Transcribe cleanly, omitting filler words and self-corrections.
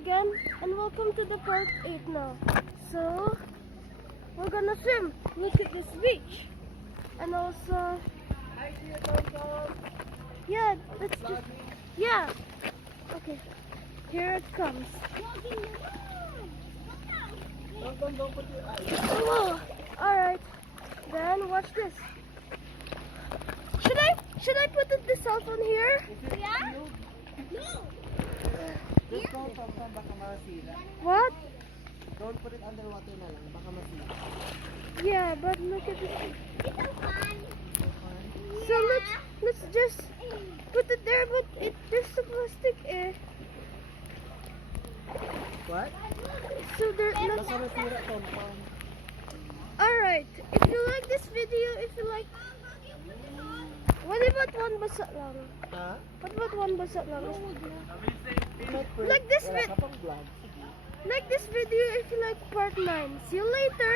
again, and welcome to the part 8 now. So, we're gonna swim. Look at this beach. And also, yeah, let's just, yeah. Okay, here it comes. Oh, alright, then watch this. Should I put the cell phone here? Yeah? No. Just don't baka masira. What? Don't put it underwater na lang, baka masira. Yeah, but look at this. It's so fun. So let's just put it there, but there's the plastic eh. What? So there. Baka masira compound. Alright, if you like this video, if you like, what about one basa lang? Ha? What about one basa lang? Like this Wala ka pang vlog. Like this video if you like part 9. See you later.